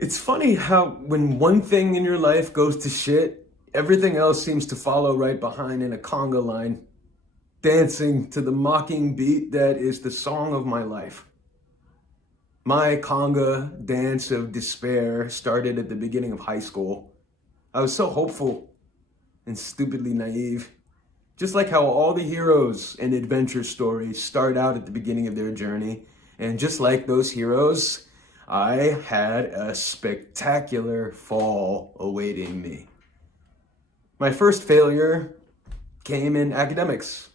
It's funny how when one thing in your life goes to shit, everything else seems to follow right behind in a conga line, dancing to the mocking beat that is the song of my life. My conga dance of despair started at the beginning of high school. I was so hopeful and stupidly naive. Just like how all the heroes in adventure stories start out at the beginning of their journey. And just like those heroes, I had a spectacular fall awaiting me. My first failure came in academics.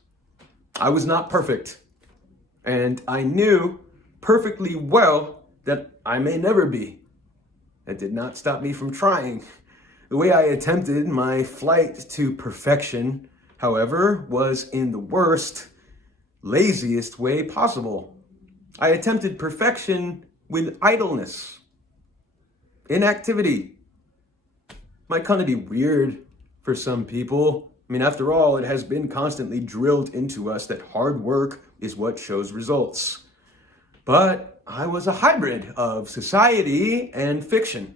I was not perfect, and I knew perfectly well that I may never be. That did not stop me from trying. The way I attempted my flight to perfection, however, was in the worst, laziest way possible. I attempted perfection with idleness, inactivity. Might kind of be weird for some people. I mean, after all, it has been constantly drilled into us that hard work is what shows results. But I was a hybrid of society and fiction.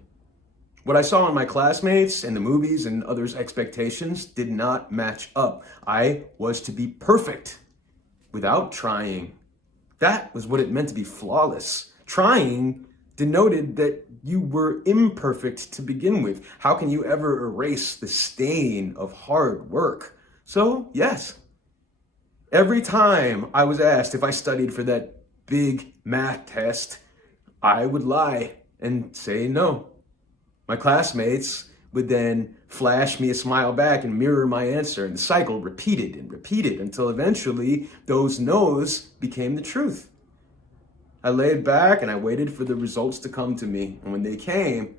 What I saw in my classmates and the movies and others' expectations did not match up. I was to be perfect without trying. That was what it meant to be flawless. Trying denoted that you were imperfect to begin with. How can you ever erase the stain of hard work? So, yes, every time I was asked if I studied for that big math test, I would lie and say no. My classmates would then flash me a smile back and mirror my answer, and the cycle repeated and repeated until eventually those no's became the truth. I laid back and I waited for the results to come to me, and when they came,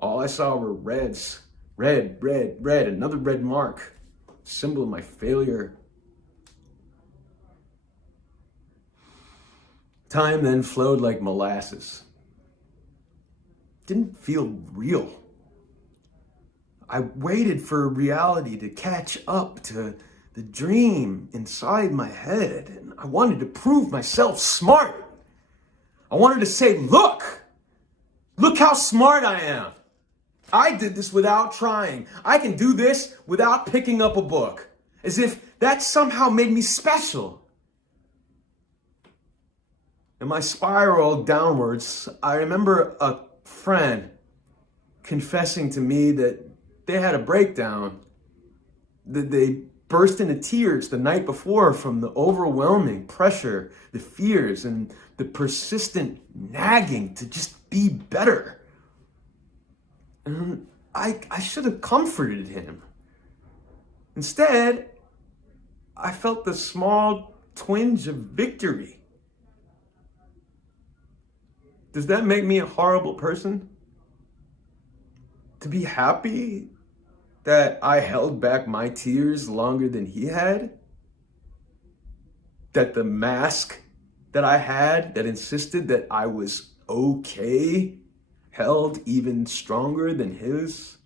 all I saw were reds. Red, red, red, another red mark, symbol of my failure. Time then flowed like molasses. Didn't feel real. I waited for reality to catch up to the dream inside my head, and I wanted to prove myself smart. I wanted to say, look how smart I am. I did this without trying. I can do this without picking up a book, as if that somehow made me special. And my spiral downwards, I remember a friend confessing to me that they had a breakdown, that they burst into tears the night before from the overwhelming pressure, the fears, and the persistent nagging to just be better. And I should have comforted him. Instead, I felt the small twinge of victory. Does that make me a horrible person? To be happy that I held back my tears longer than he had? That the mask that I had that insisted that I was okay held even stronger than his?